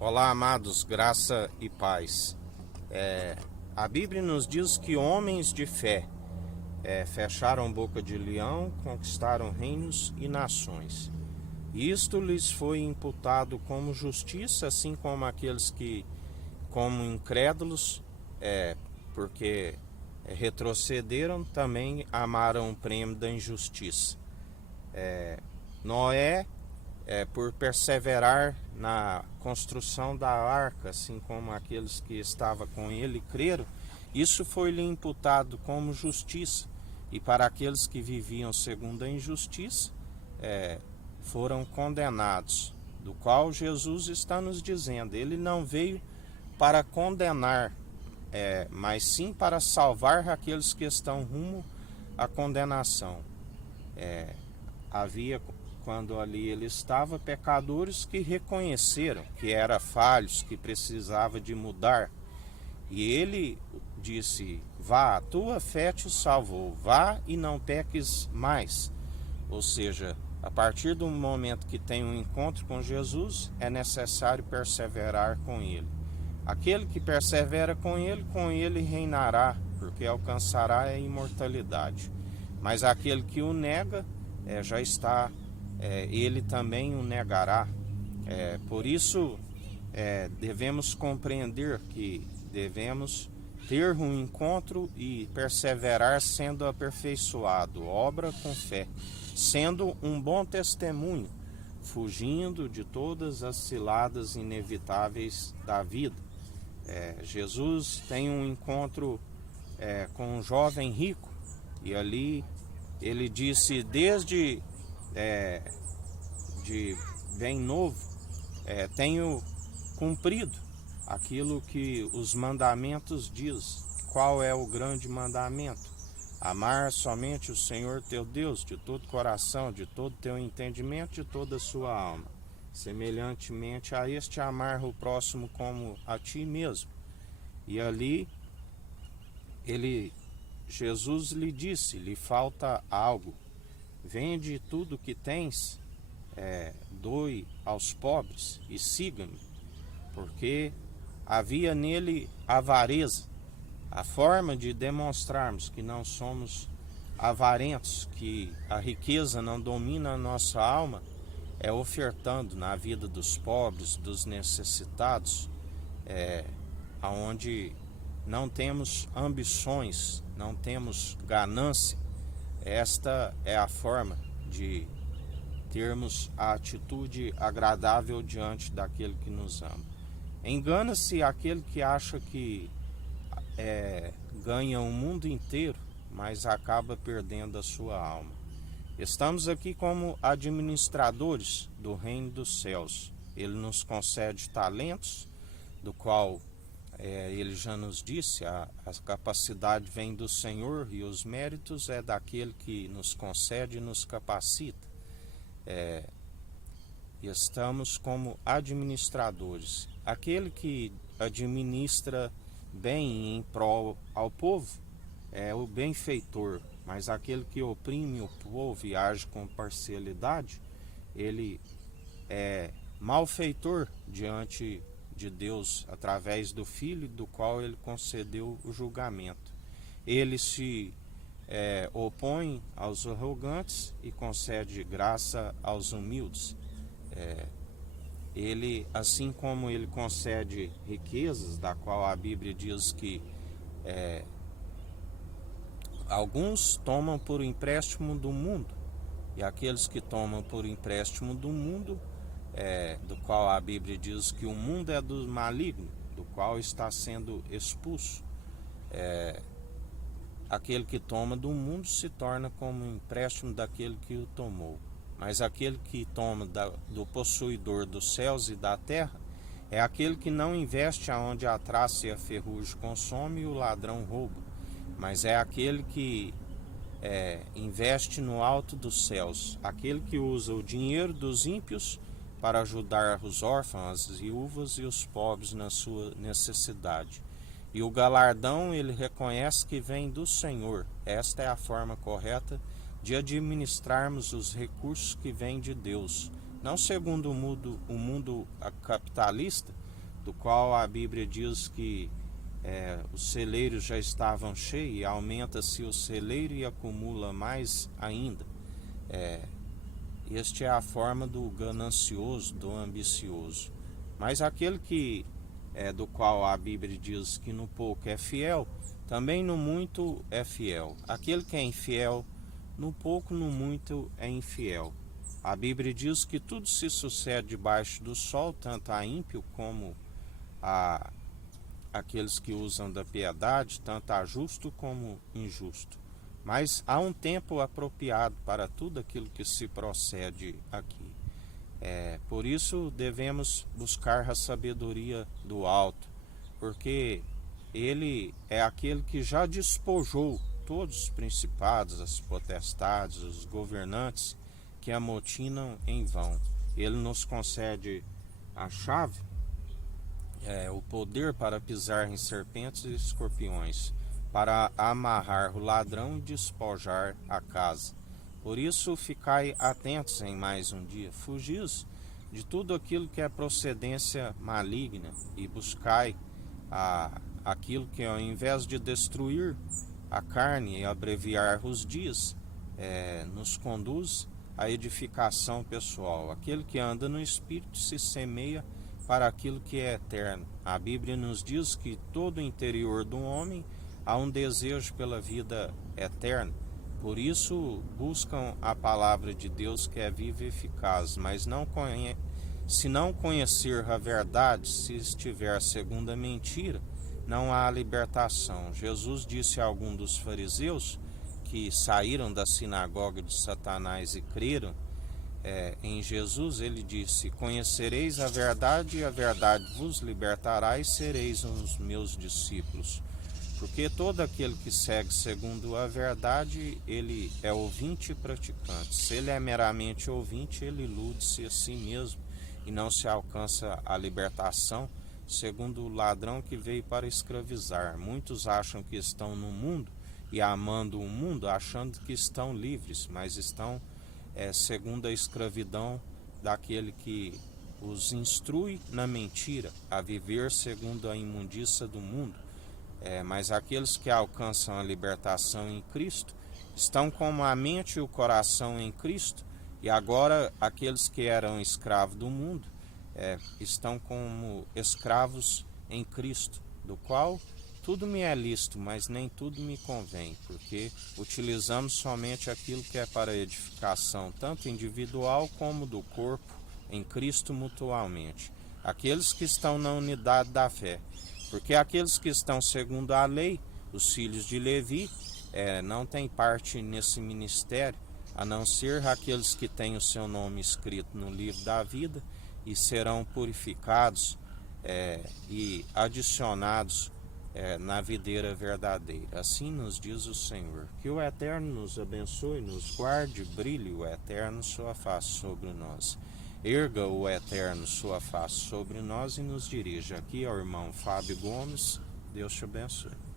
Olá, amados, graça e paz. A Bíblia nos diz que homens de fé fecharam boca de leão, conquistaram reinos e nações. E isto lhes foi imputado como justiça, assim como aqueles que, como incrédulos, porque retrocederam, também amaram o prêmio da injustiça. Noé, por perseverar na construção da arca, assim como aqueles que estavam com ele creram, isso foi-lhe imputado como justiça. E para aqueles que viviam segundo a injustiça, foram condenados, do qual Jesus está nos dizendo. Ele não veio para condenar, mas sim para salvar aqueles que estão rumo à condenação. Havia, quando ali ele estava, pecadores que reconheceram que eram falhos, que precisava de mudar. E ele disse: vá, a tua fé te salvou, vá e não peques mais. Ou seja, a partir do momento que tem um encontro com Jesus, é necessário perseverar com ele. Aquele que persevera com ele reinará, porque alcançará a imortalidade. Mas aquele que o nega, já está, ele também o negará. Por isso, devemos compreender que devemos ter um encontro e perseverar sendo aperfeiçoado, obra com fé, sendo um bom testemunho, fugindo de todas as ciladas inevitáveis da vida. Jesus tem um encontro com um jovem rico, e ali ele disse: desde de bem novo tenho cumprido aquilo que os mandamentos diz. Qual é o grande mandamento? Amar somente o Senhor teu Deus de todo coração, de todo teu entendimento, de toda a sua alma. Semelhantemente a este, amar o próximo como a ti mesmo. E ali Jesus lhe disse: lhe falta algo. Vende tudo que tens, doe aos pobres e siga-me. Porque havia nele avareza. A forma de demonstrarmos que não somos avarentos, que a riqueza não domina a nossa alma, é ofertando na vida dos pobres, dos necessitados, onde não temos ambições, não temos ganância. Esta é a forma de termos a atitude agradável diante daquele que nos ama. Engana-se aquele que acha que ganha o mundo inteiro, mas acaba perdendo a sua alma. Estamos aqui como administradores do reino dos céus. Ele nos concede talentos, do qual ele já nos disse, a capacidade vem do Senhor e os méritos é daquele que nos concede e nos capacita. Estamos como administradores. Aquele que administra bem em prol ao povo é o benfeitor, mas aquele que oprime o povo e age com parcialidade, ele é malfeitor diante de Deus, através do Filho, do qual ele concedeu o julgamento. Ele se opõe aos arrogantes e concede graça aos humildes. Ele, assim como ele concede riquezas, da qual a Bíblia diz que alguns tomam por empréstimo do mundo, e aqueles que tomam por empréstimo do mundo, do qual a Bíblia diz que o mundo é do maligno, do qual está sendo expulso. Aquele que toma do mundo se torna como um empréstimo daquele que o tomou. Mas aquele que toma do possuidor dos céus e da terra é aquele que não investe aonde a traça e a ferrugem consome e o ladrão rouba, mas é aquele que investe no alto dos céus, aquele que usa o dinheiro dos ímpios para ajudar os órfãos, as viúvas e os pobres na sua necessidade. E o galardão ele reconhece que vem do Senhor. Esta é a forma correta de administrarmos os recursos que vêm de Deus, não segundo o mundo capitalista, do qual a Bíblia diz que os celeiros já estavam cheios, e aumenta-se o celeiro e acumula mais ainda. Este é a forma do ganancioso, do ambicioso. Mas aquele que do qual a Bíblia diz que no pouco é fiel, também no muito é fiel. Aquele que é infiel, no pouco, no muito é infiel. A Bíblia diz que tudo se sucede debaixo do sol, tanto a ímpio como a aqueles que usam da piedade, tanto a justo como injusto. Mas há um tempo apropriado para tudo aquilo que se procede aqui. Por isso devemos buscar a sabedoria do alto, porque ele é aquele que já despojou todos os principados, as potestades, os governantes que amotinam em vão. Ele nos concede a chave, o poder para pisar em serpentes e escorpiões, para amarrar o ladrão e despojar a casa. Por isso, ficai atentos em mais um dia, fugis de tudo aquilo que é procedência maligna e buscai aquilo que, ao invés de destruir a carne e abreviar os dias, nos conduz à edificação pessoal. Aquele que anda no Espírito se semeia para aquilo que é eterno. A Bíblia nos diz que todo o interior do homem há um desejo pela vida eterna. Por isso buscam a palavra de Deus, que é viva e eficaz, mas se não conhecer a verdade, se estiver segundo a mentira, não há libertação. Jesus disse a algum dos fariseus que saíram da sinagoga de Satanás e creram em Jesus, ele disse: conhecereis a verdade, e a verdade vos libertará, e sereis os meus discípulos. Porque todo aquele que segue segundo a verdade, ele é ouvinte e praticante. Se ele é meramente ouvinte, ele ilude-se a si mesmo e não se alcança a libertação, segundo o ladrão que veio para escravizar. Muitos acham que estão no mundo e amando o mundo, achando que estão livres, mas estão segundo a escravidão daquele que os instrui na mentira, a viver segundo a imundícia do mundo. Mas aqueles que alcançam a libertação em Cristo estão com a mente e o coração em Cristo, e agora aqueles que eram escravos do mundo estão como escravos em Cristo, do qual tudo me é lícito, mas nem tudo me convém, porque utilizamos somente aquilo que é para edificação, tanto individual como do corpo, em Cristo mutualmente. Aqueles que estão na unidade da fé, porque aqueles que estão segundo a lei, os filhos de Levi, não têm parte nesse ministério, a não ser aqueles que têm o seu nome escrito no livro da vida e serão purificados e adicionados na videira verdadeira. Assim nos diz o Senhor. Que o Eterno nos abençoe, nos guarde, brilhe o Eterno sua face sobre nós. Erga o Eterno sua face sobre nós e nos dirija. Aqui é o irmão Fábio Gomes. Deus te abençoe.